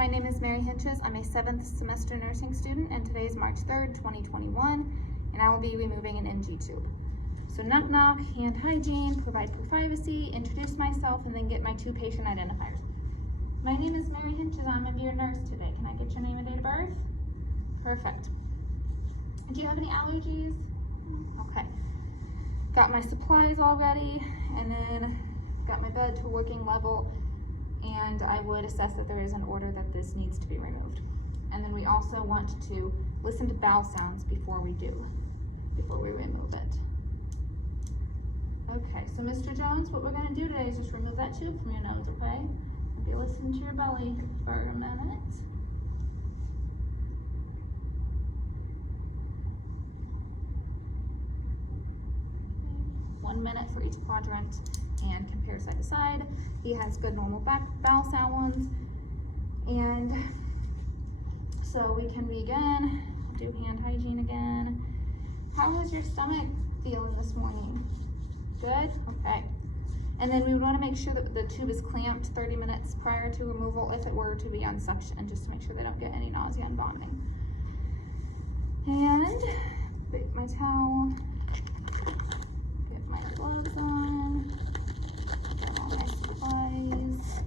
My name is Mary Hinches. I'm a 7th semester nursing student, and today is March 3rd, 2021, and I will be removing an NG tube. So knock knock, hand hygiene, provide for privacy, introduce myself, and then get my 2 patient identifiers. My name is Mary Hinches. I'm gonna be your nurse today. Can I get your name and date of birth? Perfect. Do you have any allergies? Okay. Got my supplies all ready, and then got my bed to working level, and I would assess that there is an order that this needs to be removed. And then we also want to listen to bowel sounds before we remove it. Okay, so Mr. Jones, what we're gonna do today is just remove that tube from your nose, okay? And be listening to your belly for a minute. 1 minute for each quadrant, and compare side to side. He has good normal bowel sounds, and so we can begin. Do hand hygiene again. How was your stomach feeling this morning? Good? Okay. And then we would want to make sure that the tube is clamped 30 minutes prior to removal if it were to be on suction, just to make sure they don't get any nausea and vomiting. And take my towel, get my gloves on, get all my supplies.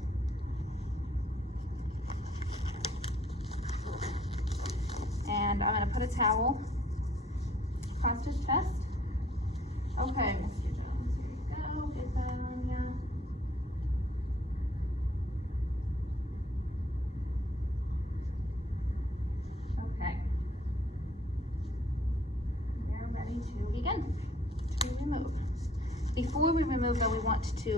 And I'm going to put a towel across his chest. Okay, Mr. Jones, here you go. Get that on you. Okay. We're ready to begin to remove. Before we remove, though, we want to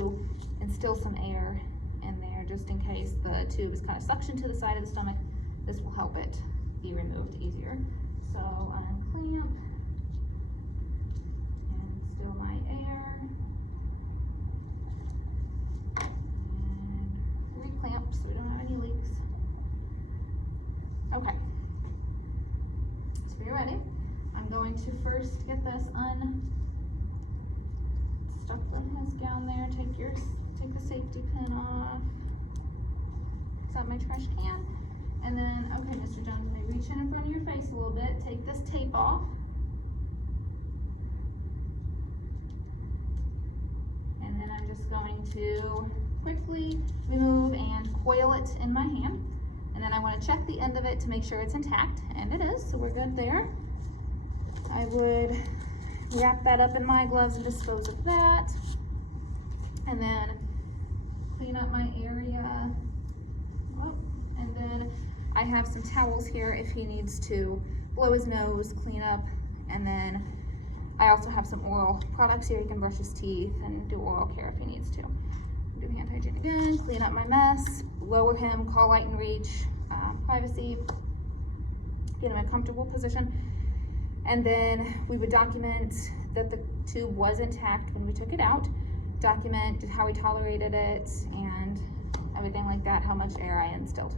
instill some air in there just in case the tube is kind of suctioned to the side of the stomach. This will help it be removed easier. So unclamp and instill my air and reclamp so we don't have any leaks. Okay, so you're ready. I'm going to first get this unstuck from his gown there. Take the safety pin off. Is that my trash can? And then, okay, Mr. Jones, may reach in front of your face a little bit. Take this tape off. And then I'm just going to quickly remove and coil it in my hand. And then I want to check the end of it to make sure it's intact, and it is, so we're good there. I would wrap that up in my gloves and dispose of that. And then clean up my area. Oh, and then I have some towels here if he needs to blow his nose, clean up, and then I also have some oral products here. He can brush his teeth and do oral care if he needs to. Do hand hygiene again, clean up my mess, lower him, call light and reach, privacy, get him in a comfortable position. And then we would document that the tube was intact when we took it out, document how we tolerated it and everything like that, how much air I instilled.